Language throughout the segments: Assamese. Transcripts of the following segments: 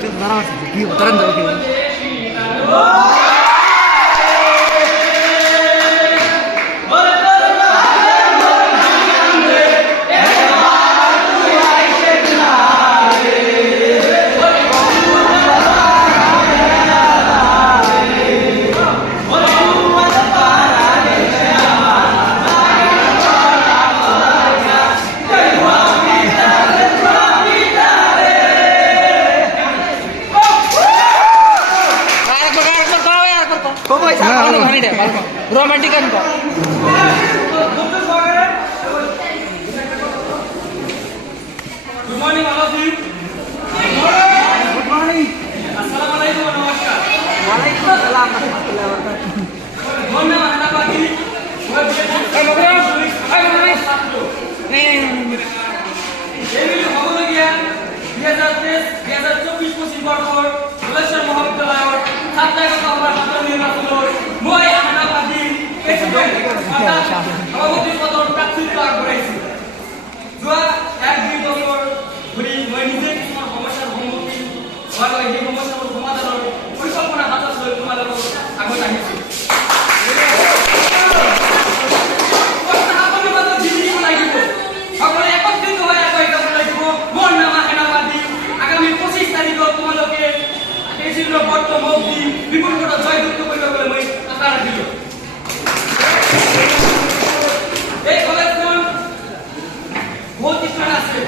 কি উদাহরণ দেবো কি रोमांटिक अनुभव Good morning, all of you. Good morning Assalamualaikum wa namaskar. वालेकुम अस्सलाम warahmatullahi wabarakatuh Mohon maaf anak pagi. এইগুলি হবলগীয়া 2023-2024 বৰ্ষৰ ধলেশ্বৰ মহাবিদ্যালয়ৰ ছাত্ৰাগত সভাপতি নিৰ্বাচনৰ মই আহনাবাদী প্ৰেছিডেণ্ট অৰ্থাৎ সভাপতি পদৰ প্ৰাৰ্থিত্ব আগবঢ়াইছোঁ। যোৱা 1-2 বছৰ ধৰি মই নিজে কিছুমান সমস্যাৰ সন্মুখীন হোৱা লৈ সেই সমস্যাবোৰ সমাধানৰ পৰিকল্পনা হাতত লৈ তোমালোকৰ আগত আহিছোঁ। বিপুলকত জয়যুক্ত কৰিবলৈ মই আশা ৰাখিলোঁ। এই কলেজখন বহুত কিছুমান আছে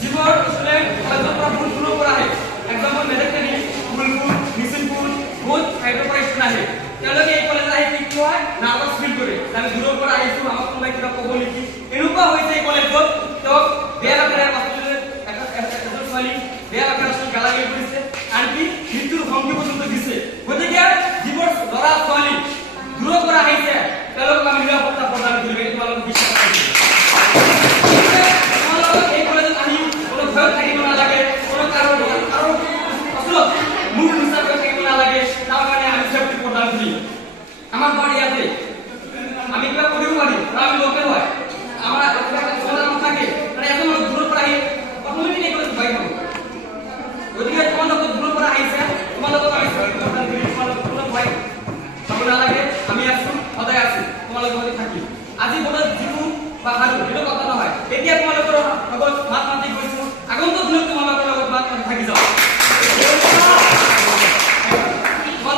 যিবোৰ ষ্টুডেণ্ট কলেজৰ পৰা বহুত দূৰৰ পৰা আহে। এক্সাম্পল মেলেকটেৰী, ফুলপুৰ, মিছিনপুৰ বহুত ঠাইৰ পৰা ষ্টুডেণ্ট আহে। তেওঁলোকে এই কলেজত আহি কি হয় নাৰ্ভাছ ফিল কৰে, আমি দূৰৰ পৰা আহিছোঁ, আমাক কোনোবাই কিবা ক'ব নেকি। এনেকুৱা হৈছে এই কলেজত তেওঁক বেয়া আকাৰে এজন ছোৱালী বেয়া আকাৰে গালাগালি কৰিছে, আনকি মৃত্যুৰ হুমকি পৰ্যন্ত দিছে। গতিকে যিবোৰ ল'ৰা ছোৱালী দূৰৰ পৰা আহিছে তেওঁলোকক আমি নিৰাপত্তা প্ৰদান কৰিব লাগিব। তোমালোকক বিশ্বাস কৰিছোঁ। তোমালোকক এই কলেজত আহি কোনো ভয়ত থাকিব নালাগে, কোনো কাৰো আচলত মূল হিচাপে থাকিব নালাগে। তাৰ কাৰণে আমি চেফটি প্ৰদান কৰিম। আমাৰ ঘৰ ইয়াতে, আমি কিবা কৰিব পাৰিম, আমি লোকেল হয়, আমাৰ থাকে এজন মানুহ দূৰৰ পৰা আহি অট'মেটিক এই কলেজত ভয় খাব। গতিকে তোমালোকে দূৰৰ পৰা আহিছে, তোমালোকক আমি প্ৰদান কৰিম। তোমালোকক কোনো ভয় খাব নালাগে, আমি আছোঁ, সদায় আছোঁ, তোমালোকৰ লগত থাকিম। আজি বোধহয় যিটো বা হাৰো সেইটো কথা নহয়, এতিয়া তোমালোকৰ লগত মাত মাতি গৈছোঁ, আগন্তুক দিনত তোমালোকৰ লগত মাত মাতি থাকি যাওঁ।